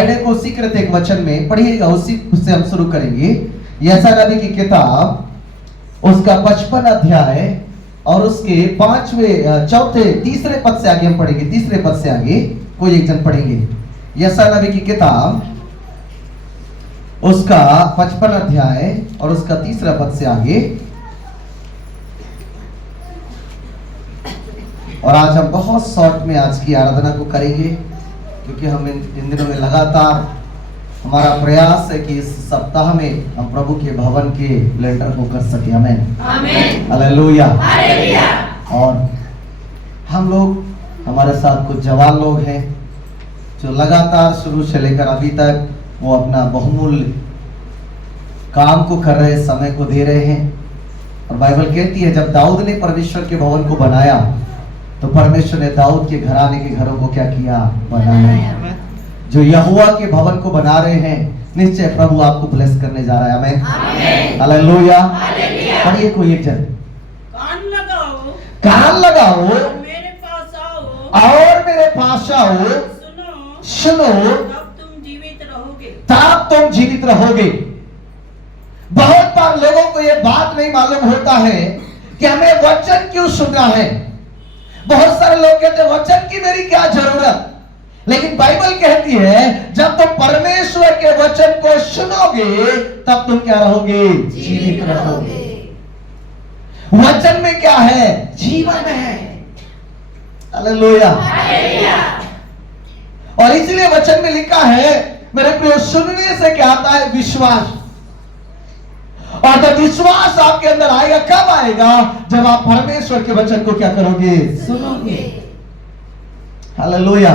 हाइडे को सीकृत एक वचन में पढ़िएगा, उसी से हम शुरू करेंगे। यशायाह नबी की किताब उसका 55 अध्याय और उसके 3 पद से आगे हम पढ़ेंगे। तीसरे पद से आगे कोई एक जन पढ़ेंगे। यशायाह नबी की किताब उसका 55 अध्याय और उसका 3 पद से आगे। और आज हम बहुत शॉर्ट में आज की आराधना को करेंगे, क्योंकि हम इन दिनों में लगातार हमारा प्रयास है कि इस सप्ताह में हम प्रभु के भवन के लेंटर को कर सके। आमीन, हालेलुया। और हम लोग, हमारे साथ कुछ जवान लोग हैं जो लगातार शुरू से लेकर अभी तक वो अपना बहुमूल्य काम को कर रहे, समय को दे रहे हैं। और बाइबल कहती है जब दाऊद ने परमेश्वर के भवन को बनाया तो परमेश्वर ने दाऊद के घराने के घरों को क्या किया? बनाया। जो यहोवा के भवन को बना रहे हैं, निश्चय प्रभु आपको ब्लेस करने जा रहा है। आमीन, हालेलुया। पढ़िए कोई एक जन। कान लगाओ और मेरे पास आओ, और मेरे पास आओ, सुनो, तब तुम जीवित रहोगे। तब तुम जीवित रहोगे। बहुत बार लोगों को यह बात नहीं मालूम होता है कि हमें वचन क्यों सुनना है। बहुत सारे लोग कहते हैं वचन की मेरी क्या जरूरत, लेकिन बाइबल कहती है जब तुम परमेश्वर के वचन को सुनोगे तब तुम क्या रहोगे? जीवित रहोगे। वचन में क्या है? जीवन है। हालेलुया। और इसलिए वचन में लिखा है मेरे प्रिय, सुनने से क्या आता है? विश्वास। और जब विश्वास आपके अंदर आएगा, कब आएगा? जब आप परमेश्वर के वचन को क्या करोगे? सुनोगे। Hallelujah,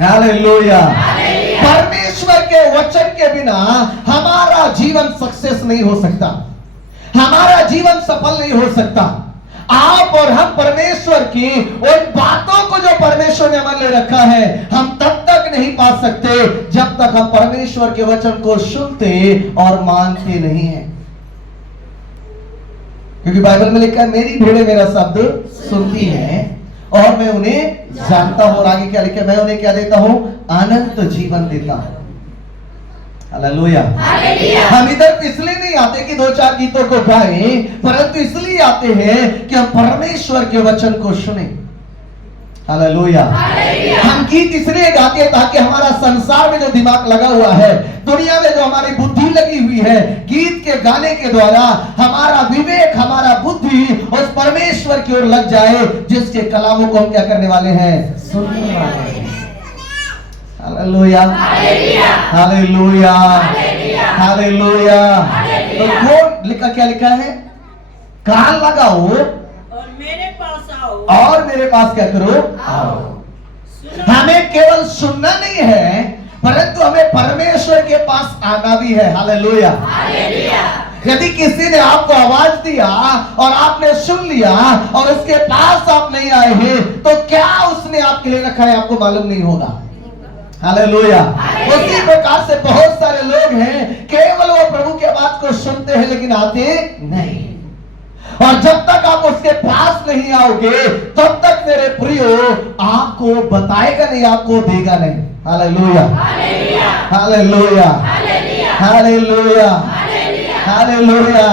hallelujah. परमेश्वर के वचन के बिना हमारा जीवन सक्सेस नहीं हो सकता, हमारा जीवन सफल नहीं हो सकता। आप और हम परमेश्वर की उन बातों को जो परमेश्वर ने हमारे लिए रखा है, हम तब तक नहीं पा सकते जब तक हम परमेश्वर के वचन को सुनते और मानते नहीं हैं। क्योंकि बाइबल में लिखा है मेरी भेड़ें मेरा शब्द सुनती हैं और मैं उन्हें जानता हूं। और आगे क्या लिखा है? मैं उन्हें क्या देता हूं? अनंत जीवन देता हूं। हालेलुया। हम इधर इसलिए नहीं आते कि 2-4 गीतों को गाएं, परंतु इसलिए आते हैं कि हम परमेश्वर के वचन को सुने। हालेलुया। हम गीत इसलिए गाते हैं ताकि हमारा संसार में जो दिमाग लगा हुआ है, दुनिया में जो हमारी बुद्धि लगी हुई है, गीत के गाने के द्वारा हमारा विवेक, हमारा बुद्धि उस परमेश्वर की ओर लग जाए जिसके कलामों को हम क्या करने वाले हैं? सुनने वाले हैं। Hallelujah, hallelujah, hallelujah. तो कौन लिखा, क्या लिखा है? कान लगाओ और मेरे पास आओ, और मेरे पास क्या करो? आओ। हमें केवल सुनना नहीं है, परंतु हमें परमेश्वर के पास आना भी है। हालेलुया। यदि किसी ने आपको आवाज दिया और आपने सुन लिया और उसके पास आप नहीं आए हैं, तो क्या उसने आपके लिए रखा है आपको मालूम नहीं होगा। हालेलुया। उसी प्रकार से बहुत सारे लोग हैं केवल वो प्रभु के बात को सुनते हैं लेकिन आते नहीं। और जब तक आप उसके पास नहीं आओगे तब तक मेरे प्रियो आपको बताएगा नहीं, आपको देगा नहीं। Hallelujah, hallelujah, hallelujah, hallelujah.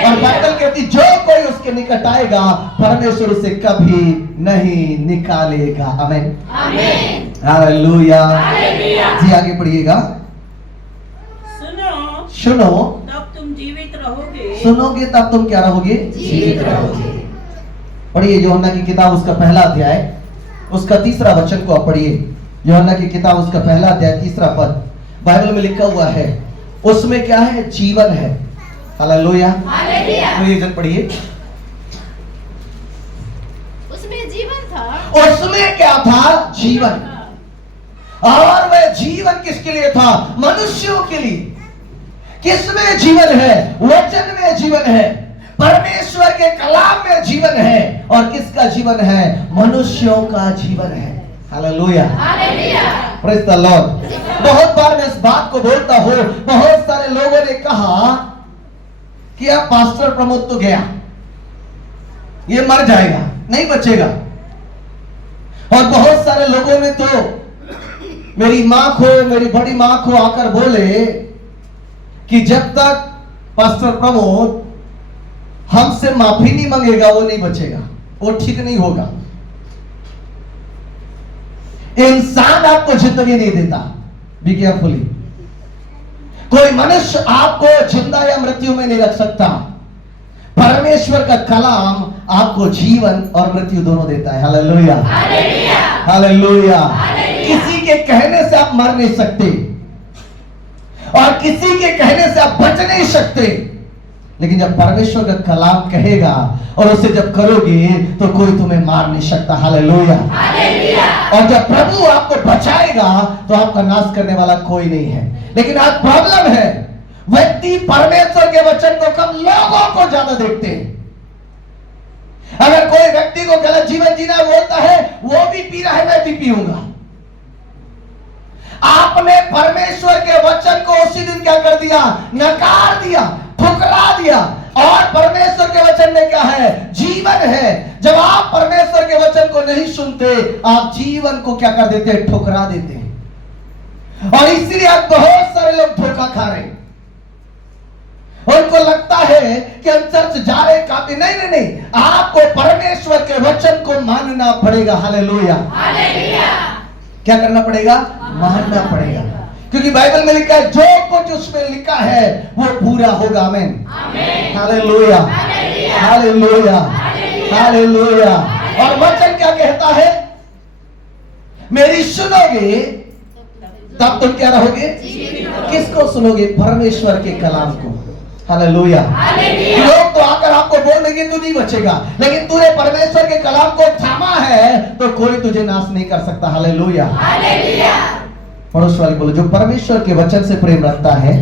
और बाइबल कहती जो कोई उसके निकट आएगा परमेश्वर उसे कभी नहीं निकालेगा। आमीन, हालेलुया। जी आगे पढ़िएगा। सुनो, सुनो, तब तुम जीवित रहोगे। सुनोगे तब तुम क्या रहोगे? जीवित रहोगे। पढ़िए यूहन्ना की किताब उसका 1 अध्याय उसका 3 वचन को आप पढ़िए। यूहन्ना की किताब उसका 1 अध्याय 3 पद। बाइबल में लिखा हुआ है उसमें क्या है? जीवन है। हालेलुया। तो ये जन पढ़िए। उसमें जीवन था, उसमें क्या था? जीवन। और वह जीवन किसके लिए था? मनुष्यों के लिए। किसमें जीवन है? वचन में जीवन है, परमेश्वर के कलाम में जीवन है। और किसका जीवन है? मनुष्यों का जीवन है। Hallelujah, praise the Lord. बहुत बार मैं इस बात को बोलता हूं, बहुत सारे लोगों ने कहा कि अब पास्टर प्रमोद तो गया, ये मर जाएगा, नहीं बचेगा। और बहुत सारे लोगों में तो मेरी माँ को, मेरी बड़ी माँ को आकर बोले कि जब तक पास्टर प्रमोद हमसे माफी नहीं मांगेगा वो नहीं बचेगा, वो ठीक नहीं होगा। इंसान आपको जिंदगी नहीं देता, बी केयरफुली। कोई मनुष्य आपको जिंदा या मृत्यु में नहीं रख सकता। परमेश्वर का कलाम आपको जीवन और मृत्यु दोनों देता है। Hallelujah, hallelujah. किसी के कहने से आप मर नहीं सकते और किसी के कहने से आप बच नहीं सकते, लेकिन जब परमेश्वर का कलाम कहेगा और उसे जब करोगे तो कोई तुम्हें मार नहीं सकता। हालेलुया। और जब प्रभु आपको बचाएगा तो आपका नाश करने वाला कोई नहीं है। लेकिन आज प्रॉब्लम है, व्यक्ति परमेश्वर के वचन को कम, लोगों को ज्यादा देखते हैं। अगर कोई व्यक्ति को गलत जीवन जीना बोलता है, वो भी पी रहा है, मैं भी पीऊंगा। आपने परमेश्वर के वचन को उसी दिन क्या कर दिया? नकार दिया, ठुकरा दिया। और परमेश्वर के वचन में क्या है? जीवन है। जब आप परमेश्वर के वचन को नहीं सुनते, आप जीवन को क्या कर देते हैं? ठुकरा देते हैं। और इसीलिए आज बहुत सारे लोग धोखा खा रहे हैं। उनको लगता है कि हम चर्च जा रहे काफी नहीं, नहीं, नहीं। आपको परमेश्वर के वचन को मानना पड़ेगा। हालेलुया, क्या करना पड़ेगा? मानना पड़ेगा। क्योंकि बाइबल में लिखा है जो कुछ उसमें लिखा है वो पूरा होगा। आमीन, हालेलुया, हालेलुया, हालेलुया। और वचन क्या कहता है? मेरी सुनोगे तब तुम क्या रहोगे? किसको सुनोगे? परमेश्वर के कलाम को। हालेलुया। लोग तो आकर आपको बोल देंगे तू नहीं बचेगा, लेकिन तूने परमेश्वर के कलाम को थामा है तो कोई तुझे नाश नहीं कर सकता। हालेलुया। पड़ोस वाले बोलो, जो परमेश्वर के वचन से प्रेम रखता है